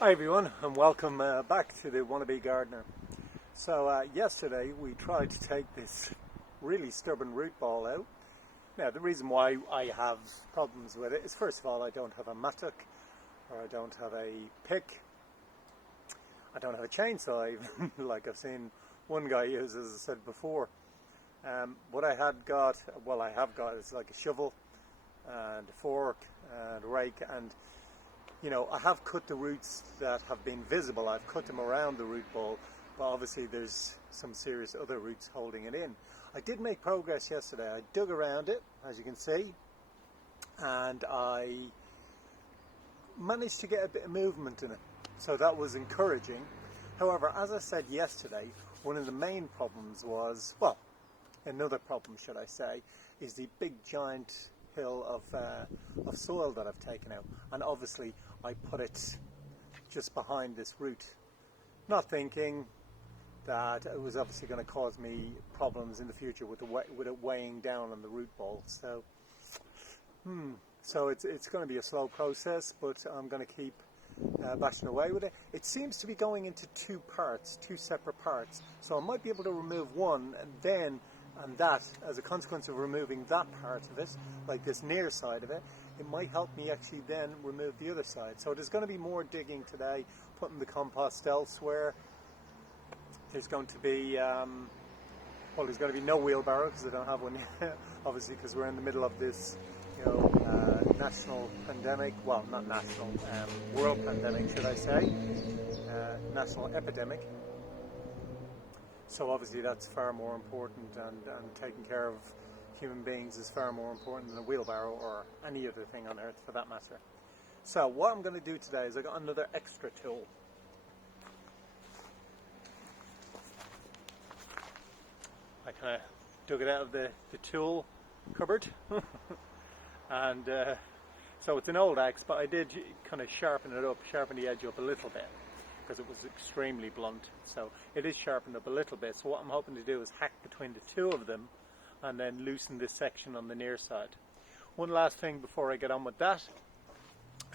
Hi everyone, and welcome back to the Wannabe Gardner. So yesterday we tried to take this really stubborn root ball out. Now the reason why I have problems with it is, first of all, I don't have a mattock, or I don't have a pick, I don't have a chainsaw even, like I've seen one guy use, as I said before. What I have got is like a shovel and a fork and a rake, and I have cut the roots that have been visible. I've cut them around the root ball, but obviously there's some serious other roots holding it in. I did make progress yesterday. I dug around it, as you can see, and I managed to get a bit of movement in it. So that was encouraging. However, as I said yesterday, one of the main problems was, another problem should I say, is the big giant hill of soil that I've taken out, and obviously I put it just behind this root, not thinking that it was obviously going to cause me problems in the future with it weighing down on the root ball. So it's going to be a slow process, but I'm going to keep bashing away with it. It seems to be going into two separate parts, so I might be able to remove one, and that, as a consequence of removing that part of it, like this near side of it, it might help me actually then remove the other side. So there's going to be more digging today, putting the compost elsewhere. There's going to be, there's going to be no wheelbarrow because I don't have one yet, obviously, because we're in the middle of this, national pandemic. Well, not national, world pandemic, should I say, national epidemic. So obviously that's far more important, and taking care of human beings is far more important than a wheelbarrow or any other thing on earth for that matter. So what I'm going to do today is I got another extra tool. I kind of dug it out of the tool cupboard and so it's an old axe, but I did kind of sharpen the edge up a little bit, because it was extremely blunt. So it is sharpened up a little bit. So what I'm hoping to do is hack between the two of them and then loosen this section on the near side. One last thing before I get on with that.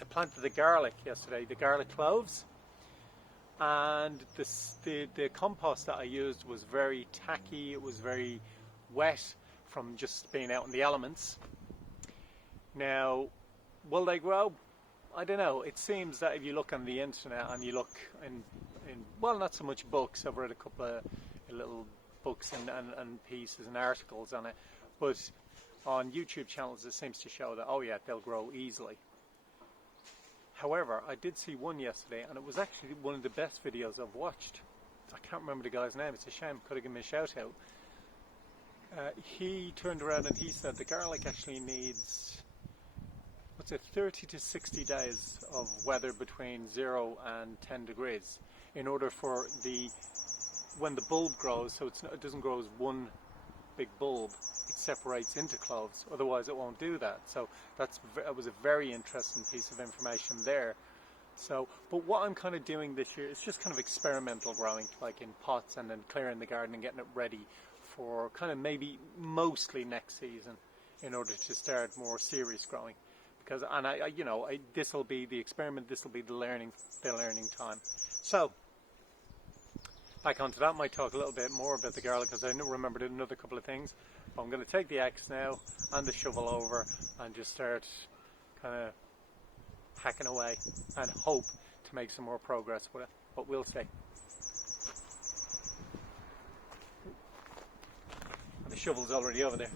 I planted the garlic yesterday, the garlic cloves, and the compost that I used was very tacky. It was very wet from just being out in the elements. Now, will they grow? I don't know. It seems that if you look on the internet and you look in not so much books, I've read a couple of little books and pieces and articles on it, but on YouTube channels it seems to show that, they'll grow easily. However, I did see one yesterday, and it was actually one of the best videos I've watched. I can't remember the guy's name. It's a shame. Could have given me a shout out. He turned around and he said the garlic actually needs 30 to 60 days of weather between 0 and 10 degrees in order for when the bulb grows, so it doesn't grow as one big bulb, it separates into cloves, otherwise it won't do that. So that was a very interesting piece of information there. So, but what I'm kind of doing this year is just kind of experimental growing, like in pots, and then clearing the garden and getting it ready for kind of maybe mostly next season in order to start more serious growing. Because, this will be the experiment, this will be the learning time. So, back onto that, might talk a little bit more about the garlic, because I remembered another couple of things. But I'm going to take the axe now and the shovel over and just start kind of hacking away and hope to make some more progress with it. But we'll see. And the shovel's already over there.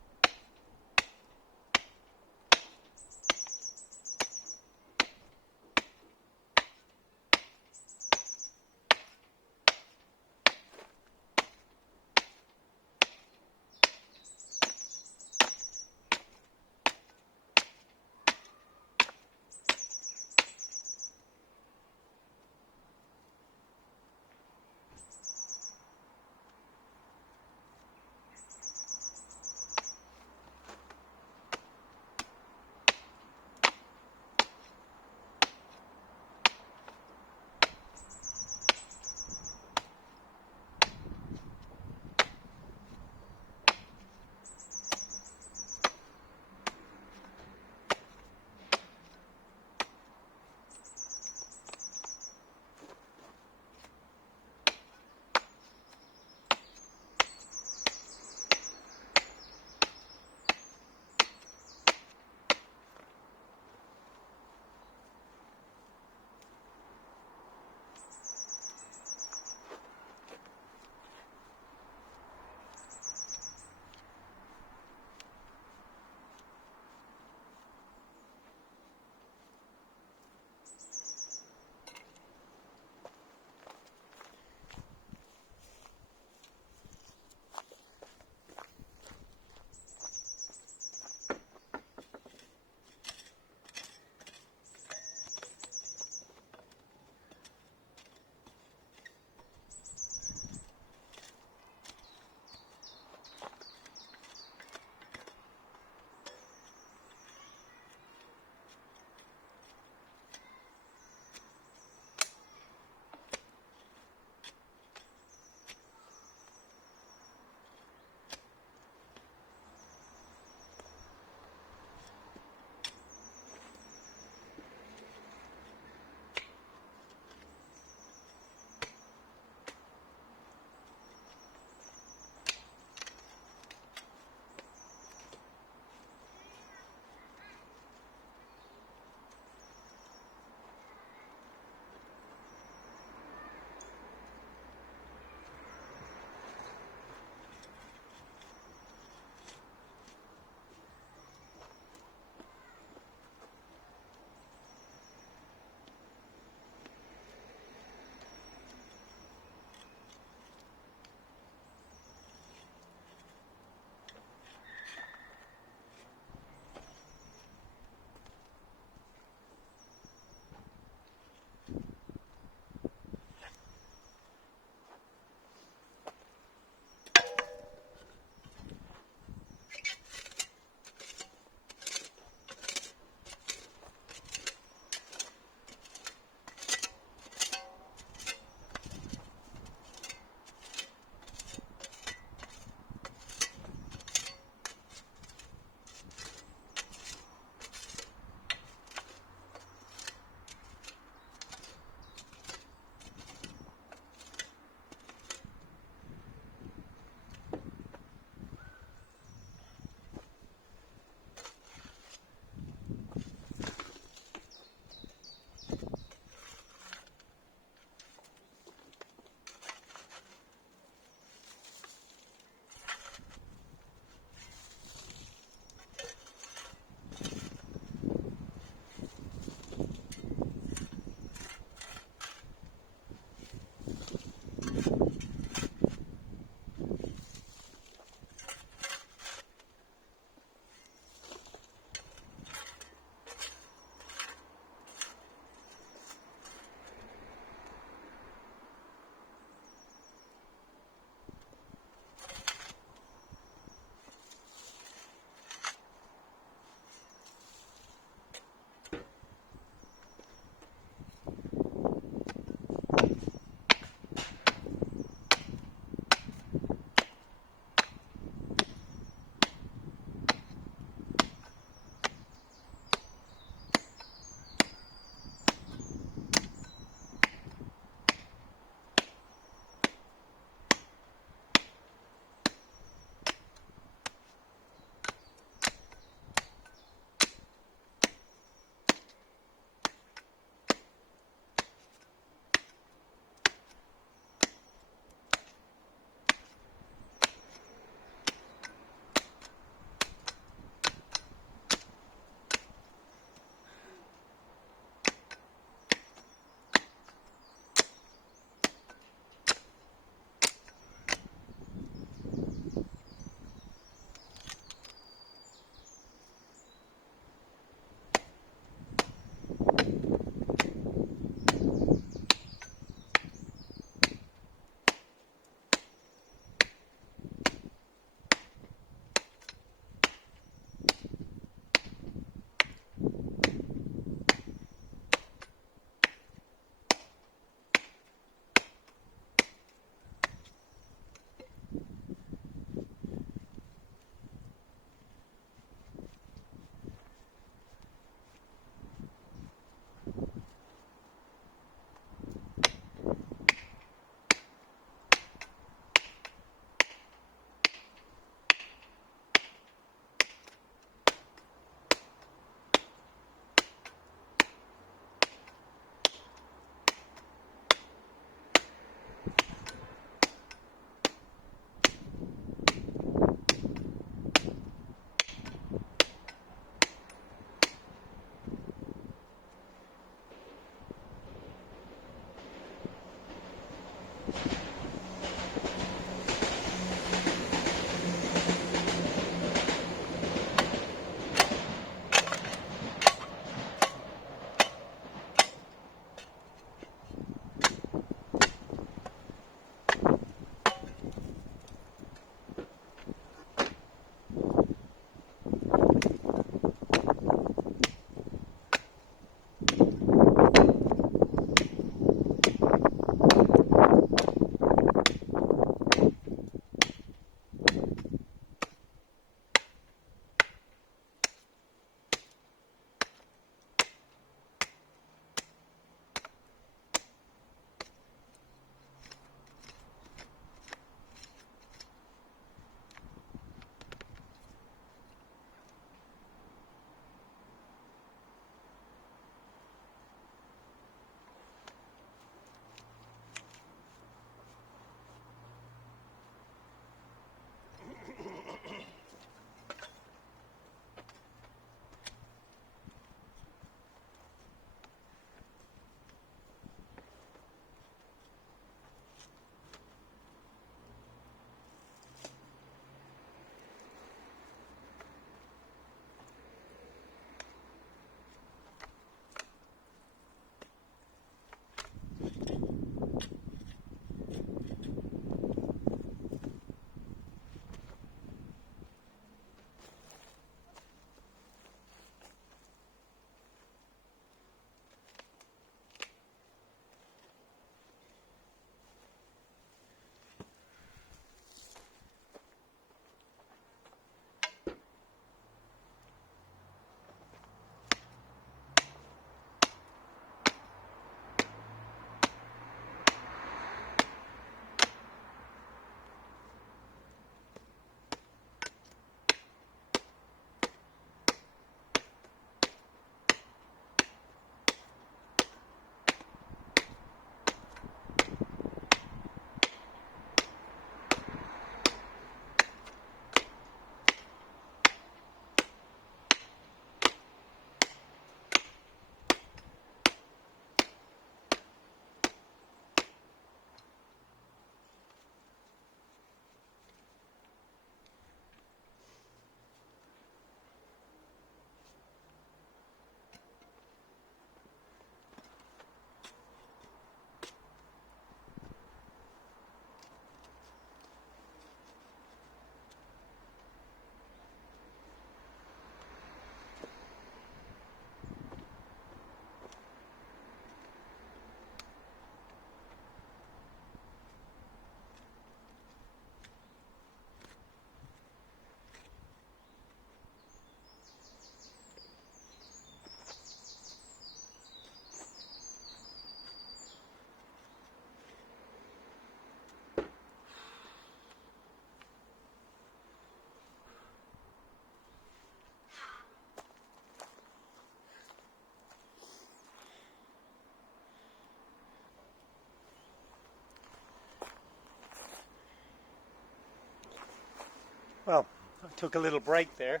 Well, I took a little break there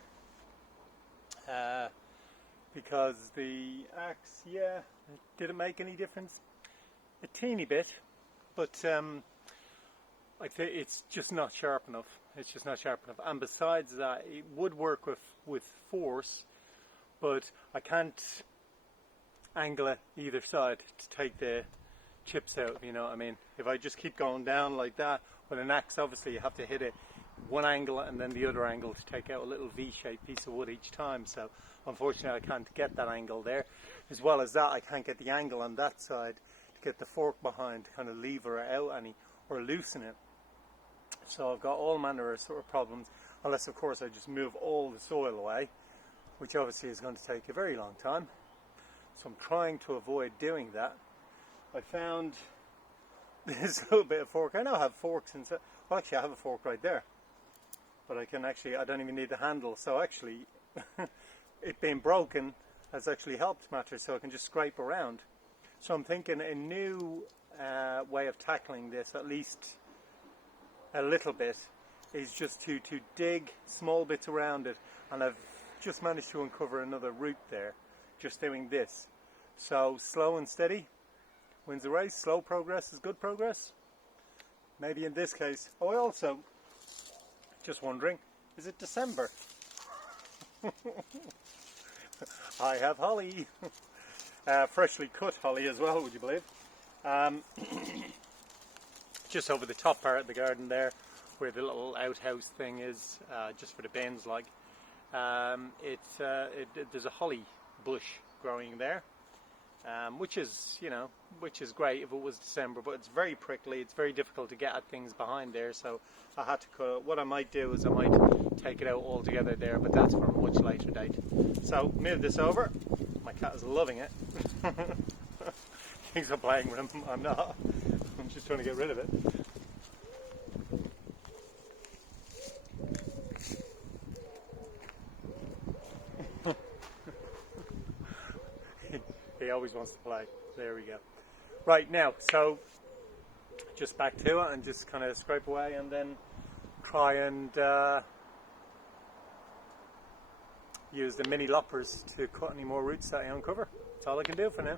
because the axe, yeah, it didn't make any difference. A teeny bit, but I think it's just not sharp enough. It's just not sharp enough. And besides that, it would work with force, but I can't angle it either side to take the chips out, you know what I mean? If I just keep going down like that, with an axe, obviously you have to hit it one angle and then the other angle to take out a little V-shaped piece of wood each time. So unfortunately I can't get that angle there. As well as that, I can't get the angle on that side to get the fork behind to kind of lever it out any or loosen it. So I've got all manner of sort of problems, unless of course I just move all the soil away, which obviously is going to take a very long time. So I'm trying to avoid doing that. I found this little bit of fork. I now have forks inside. Well, actually I have a fork right there, but I don't even need the handle. So actually it being broken has actually helped matters, so I can just scrape around. So I'm thinking a new way of tackling this, at least a little bit, is just to dig small bits around it, and I've just managed to uncover another route there, just doing this. So slow and steady wins the race. Slow progress is good progress. Maybe in this case. Oh, I also, just wondering, is it December? I have holly. Freshly cut holly as well, would you believe? Just over the top part of the garden there, where the little outhouse thing is, just for the bins, like, there's a holly bush growing there, which is great if it was December, but it's very prickly. It's very difficult to get at things behind there, so I had to cut it. What I might do is I might take it out altogether there, but that's for a much later date. So move this over. My cat is loving it. Thinks I'm playing with him. I'm not. I'm just trying to get rid of it. He always wants to play. There we go. Right, now, so just back to it and just kind of scrape away and then try and use the mini loppers to cut any more roots that I uncover. That's all I can do for now.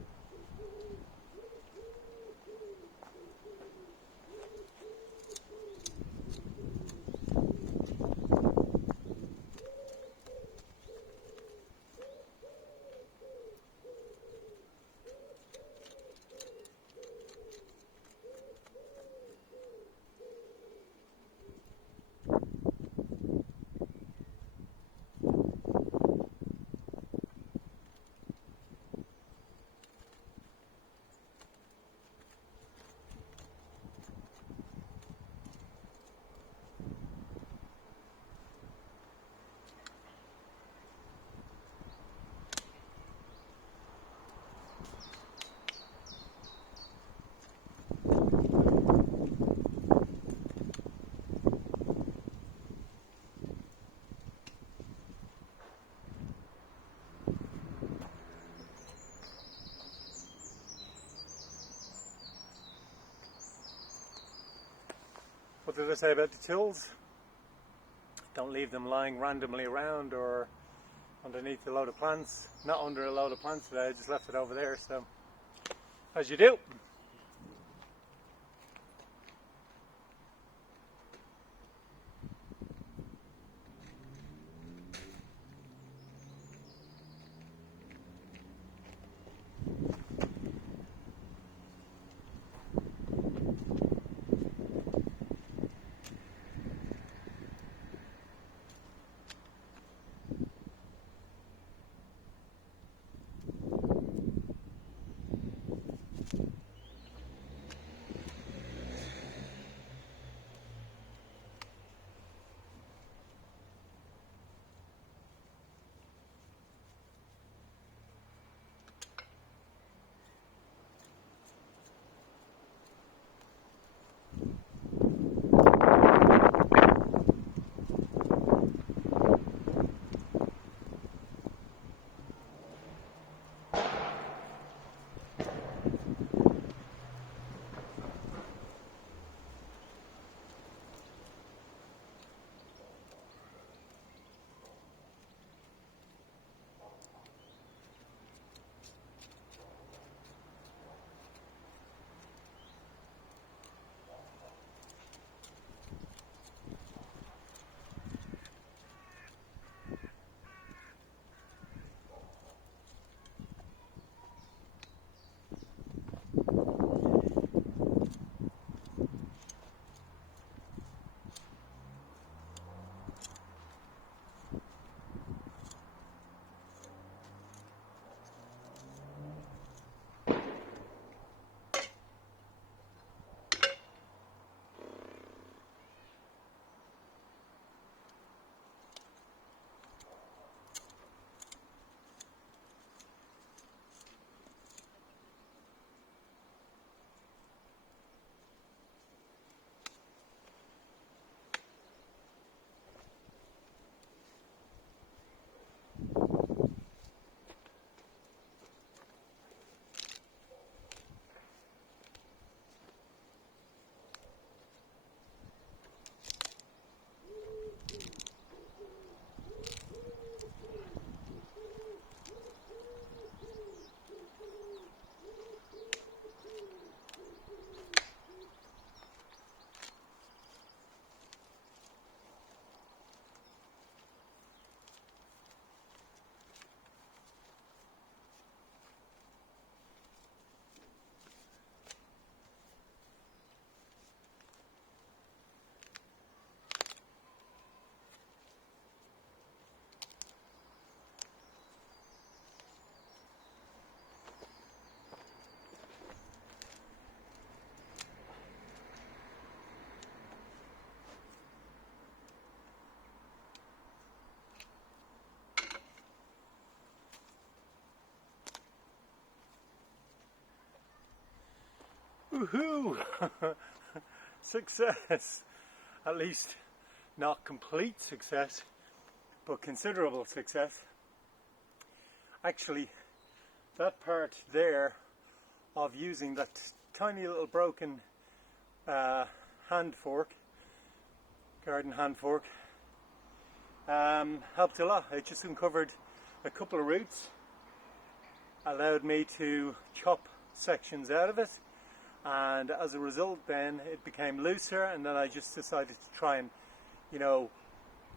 What did I say about the tools? Don't leave them lying randomly around or underneath a load of plants. Not under a load of plants today, I just left it over there, so as you do. Woohoo! Success! At least not complete success, but considerable success. Actually, that part there of using that tiny little broken hand fork, garden hand fork, helped a lot. It just uncovered a couple of roots, allowed me to chop sections out of it, and as a result then it became looser, and then I just decided to try and, you know,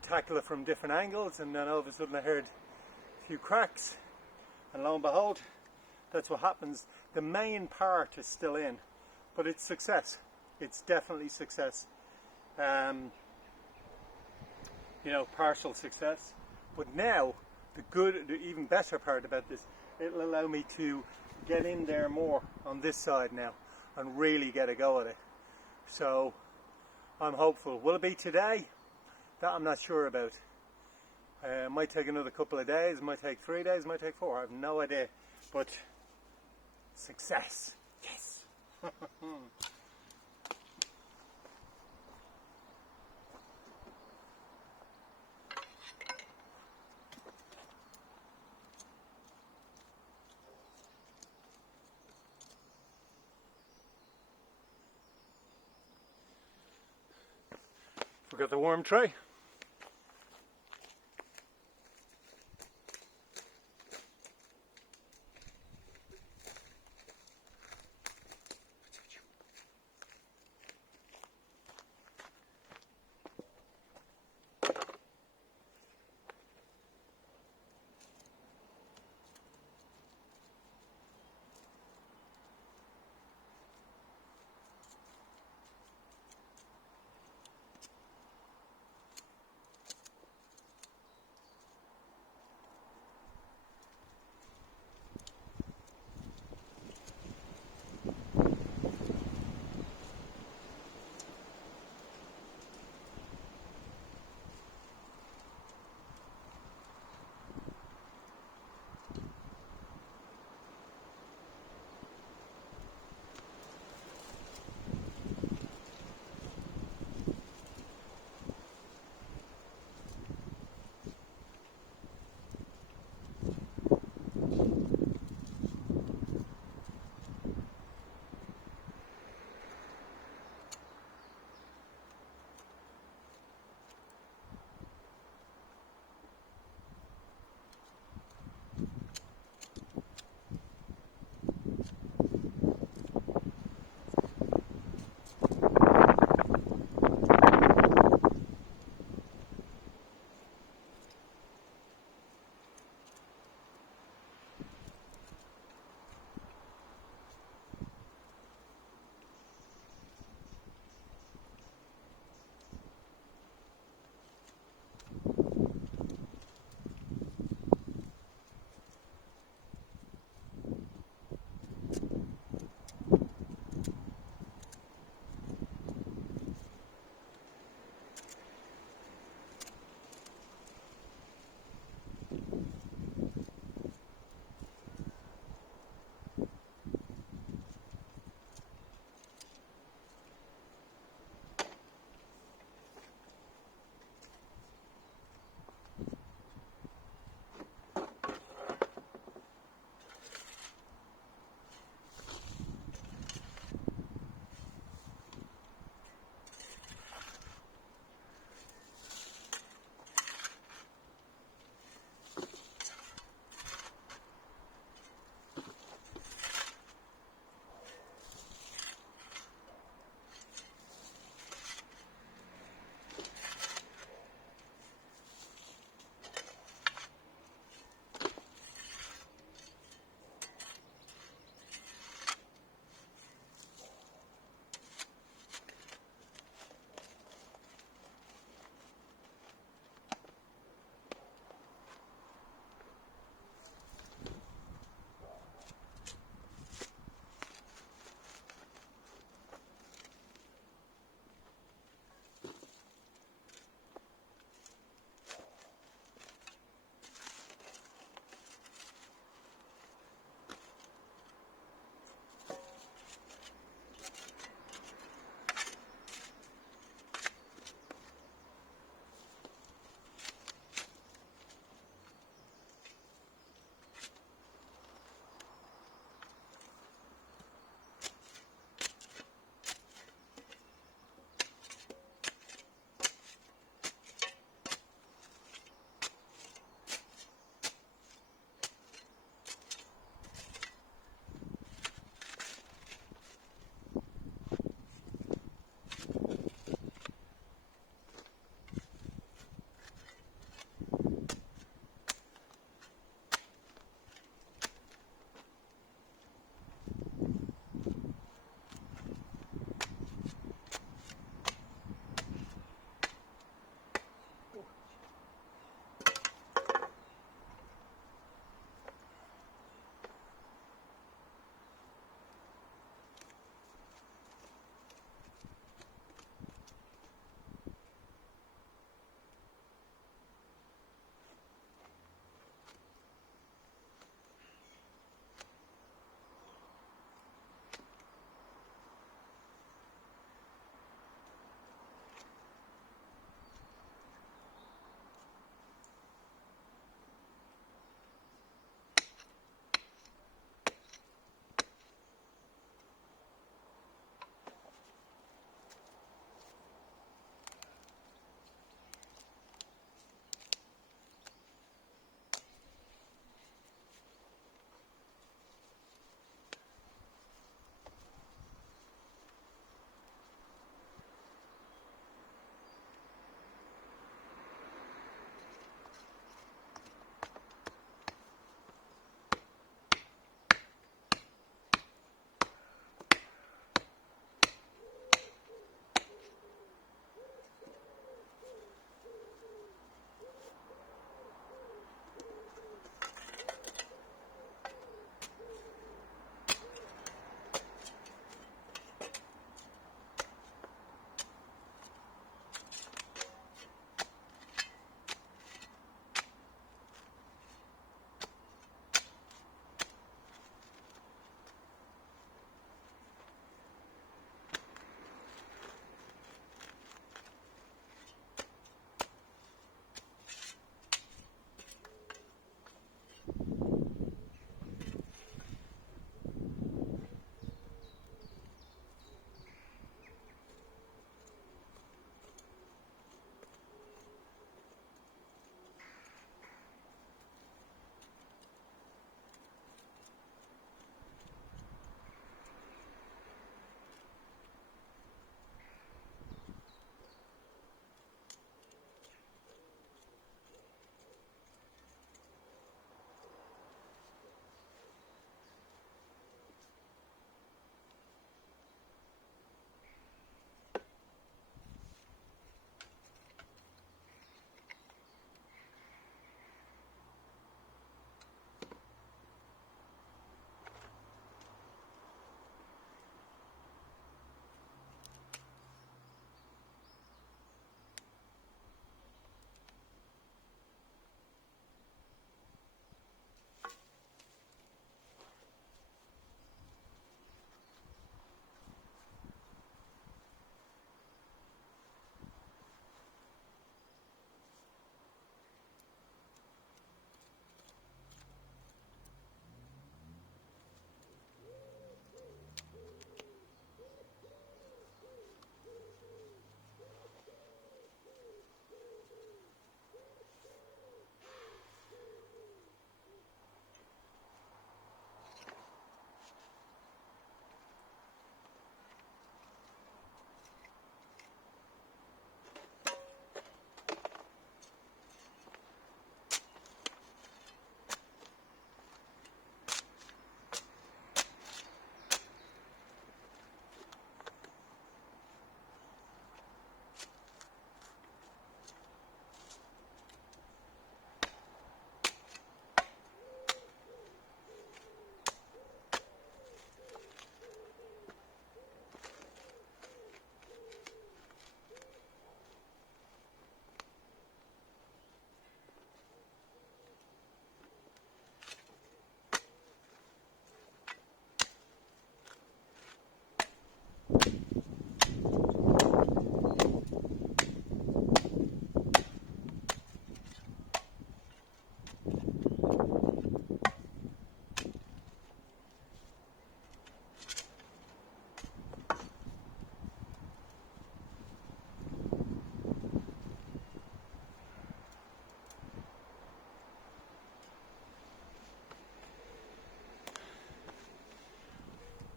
tackle it from different angles, and then all of a sudden I heard a few cracks, and lo and behold, that's what happens. The main part is still in, but it's success. It's definitely success. You know, partial success. But now, the even better part about this, it'll allow me to get in there more on this side now and really get a go at it. So I'm hopeful. Will it be today? That I'm not sure about. It might take another couple of days, it might take 3 days, it might take 4. I have no idea. But success. Yes. Forgot the worm tray.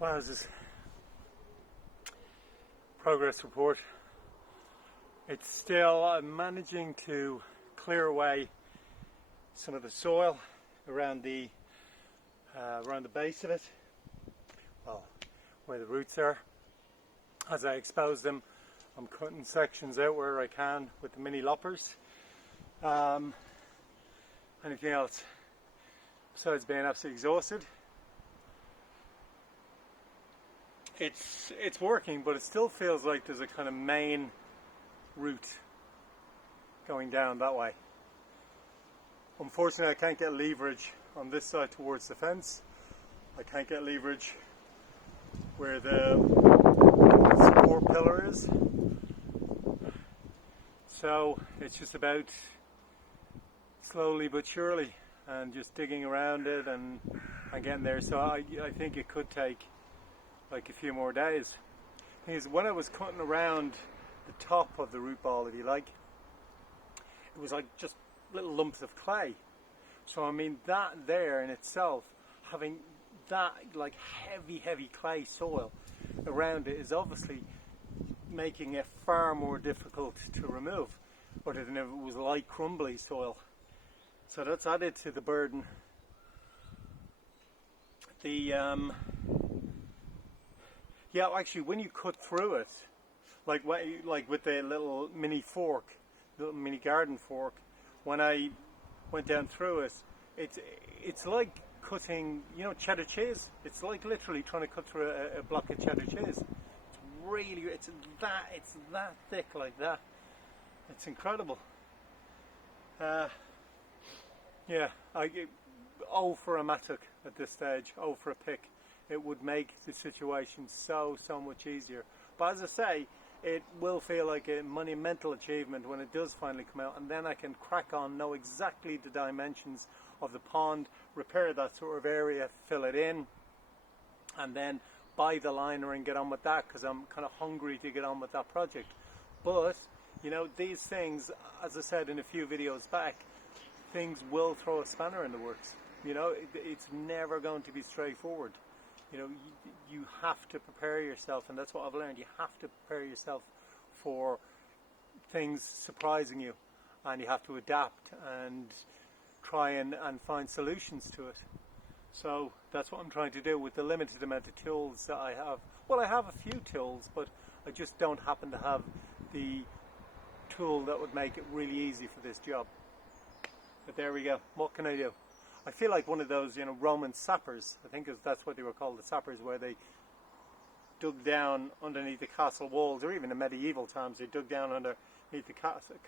Well, this is progress report. It's still, I'm managing to clear away some of the soil around the base of it, well, where the roots are. As I expose them, I'm cutting sections out where I can with the mini loppers. Anything else besides being absolutely exhausted? It's working, but it still feels like there's a kind of main route going down that way. Unfortunately, I can't get leverage on this side towards the fence. I can't get leverage where the support pillar is. So it's just about slowly but surely and just digging around it and getting there. So I think it could take like a few more days. The thing is, when I was cutting around the top of the root ball, if you like, it was like just little lumps of clay. So I mean, that there in itself, having that like heavy clay soil around it, is obviously making it far more difficult to remove, other than if it was light crumbly soil. So that's added to the burden. Yeah, actually, when you cut through it, like with the little mini fork, little mini garden fork, when I went down through it, it's like cutting, you know, cheddar cheese. It's like literally trying to cut through a block of cheddar cheese. It's that thick like that. It's incredible. Yeah, for a mattock at this stage, for a pick. It would make the situation so much easier. But as I say, it will feel like a monumental achievement when it does finally come out, and then I can crack on, know exactly the dimensions of the pond, repair that sort of area, fill it in, and then buy the liner and get on with that, because I'm kind of hungry to get on with that project. But, you know, these things, as I said in a few videos back, things will throw a spanner in the works. You know, it's never going to be straightforward. You know, you have to prepare yourself, and that's what I've learned. You have to prepare yourself for things surprising you, and you have to adapt and try and find solutions to it. So that's what I'm trying to do with the limited amount of tools that I have. Well, I have a few tools, but I just don't happen to have the tool that would make it really easy for this job. But there we go. What can I do? I feel like one of those, you know, Roman sappers. I think that's what they were called, the sappers, where they dug down underneath the castle walls, or even in medieval times, they dug down underneath the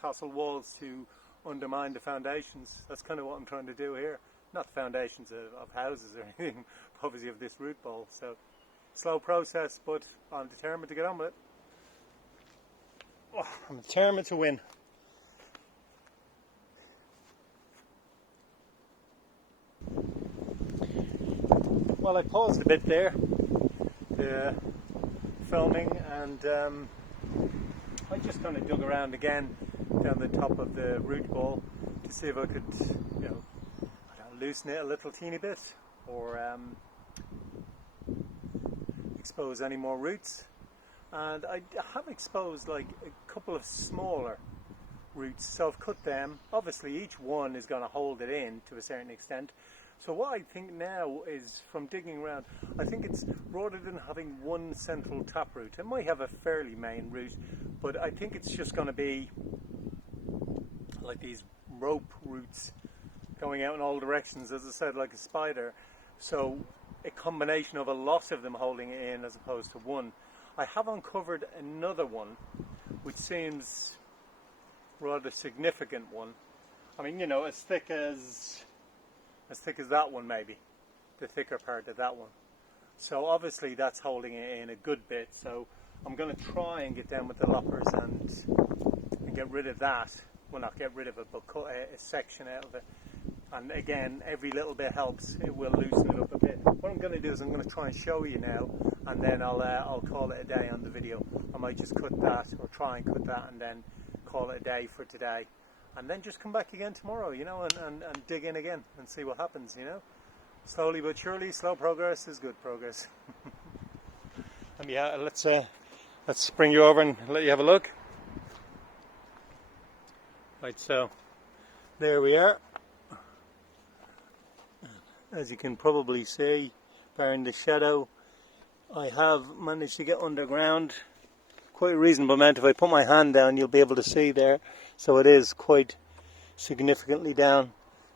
castle walls to undermine the foundations. That's kind of what I'm trying to do here. Not the foundations of houses or anything, obviously of this root ball. So, slow process, but I'm determined to get on with it. Oh, I'm determined to win. Well, I paused a bit there, the filming, and I just kind of dug around again down the top of the root ball to see if I could, you know, loosen it a little teeny bit, or expose any more roots. And I have exposed like a couple of smaller roots, so I've cut them. Obviously each one is going to hold it in to a certain extent. So what I think now is, from digging around, I think it's, rather than having one central taproot, it might have a fairly main root, but I think it's just going to be like these rope roots going out in all directions, as I said, like a spider. So a combination of a lot of them holding it in as opposed to one. I have uncovered another one which seems rather significant one. I mean, you know, as thick as that one, maybe the thicker part of that one. So obviously that's holding it in a good bit. So I'm going to try and get down with the loppers and get rid of that. Well, not get rid of it, but cut a section out of it. And again, every little bit helps. It will loosen it up a bit. What I'm going to do is I'm going to try and show you now, and then I'll call it a day on the video. I might just cut that, or try and cut that, and then call it a day for today. And then just come back again tomorrow, you know, and dig in again and see what happens, you know. Slowly but surely, slow progress is good progress. let's bring you over and let you have a look. Right, so there we are. As you can probably see, barring the shadow, I have managed to get underground quite a reasonable amount. If I put my hand down, you'll be able to see there. So it is quite significantly down.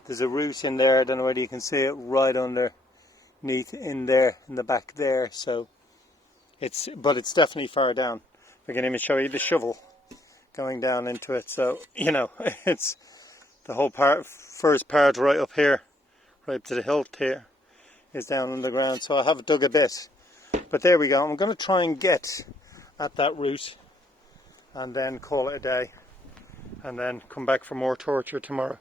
There's a root in there, I don't know whether you can see it, right underneath in there, in the back there. So but it's definitely far down. I can even show you the shovel going down into it. So, you know, it's the whole first part right up here, right up to the hilt here, is down on the ground. So I have dug a bit. But there we go. I'm going to try and get at that root and then call it a day. And then come back for more torture tomorrow.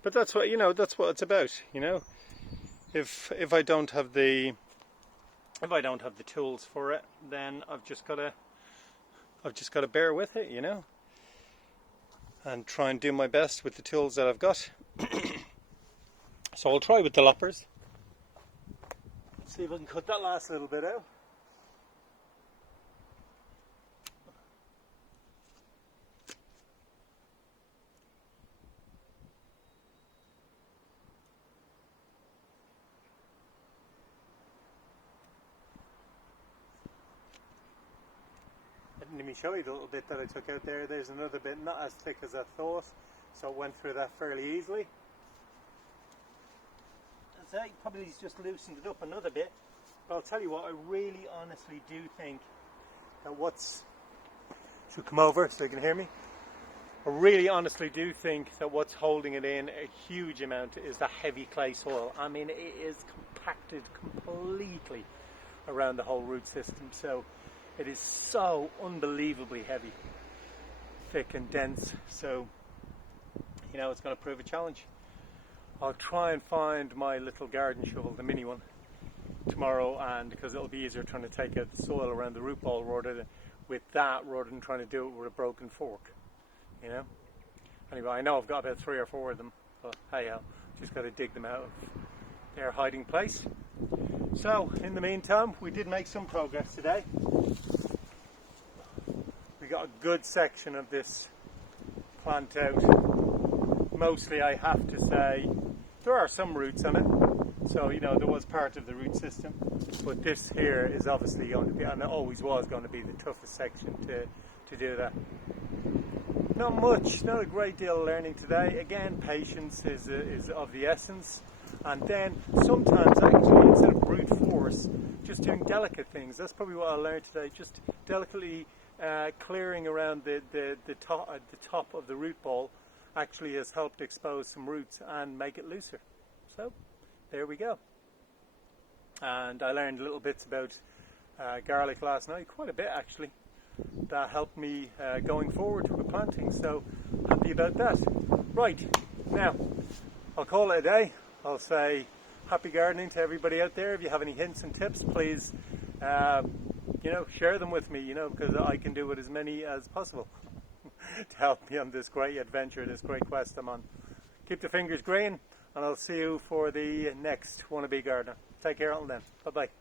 But that's what, you know, that's what it's about, you know. If I don't have the tools for it, then I've just got to bear with it, you know, and try and do my best with the tools that I've got. So I'll try with the loppers. See if I can cut that last little bit out. Let me show you the little bit that I took out there. There's another bit, not as thick as I thought, so it went through that fairly easily. As I probably just loosened it up another bit, but I'll tell you what, I really honestly do think that should come over so you can hear me. I really honestly do think that what's holding it in a huge amount is the heavy clay soil. I mean, it is compacted completely around the whole root system, so it is so unbelievably heavy, thick and dense, so, you know, it's going to prove a challenge. I'll try and find my little garden shovel, the mini one, tomorrow, and because it'll be easier trying to take out the soil around the root ball rather than trying to do it with a broken fork, you know. Anyway, I know I've got about 3 or 4 of them, but hey, just got to dig them out of their hiding place. So, in the meantime, we did make some progress today. We got a good section of this plant out. Mostly, I have to say, there are some roots on it. So, you know, there was part of the root system. But this here is obviously going to be, and it always was going to be, the toughest section to do that. Not much, not a great deal of learning today. Again, patience is of the essence. And then sometimes actually, instead of brute force, just doing delicate things. That's probably what I learned today. Just delicately clearing around the top of the root ball actually has helped expose some roots and make it looser. So there we go. And I learned little bits about garlic last night, quite a bit actually. That helped me going forward with planting. So happy about that. Right, now I'll call it a day. I'll say happy gardening to everybody out there. If you have any hints and tips, please, you know, share them with me, you know, because I can do with as many as possible to help me on this great adventure, this great quest I'm on. Keep the fingers green, and I'll see you for the next Wannabe Gardner. Take care until then. Bye-bye.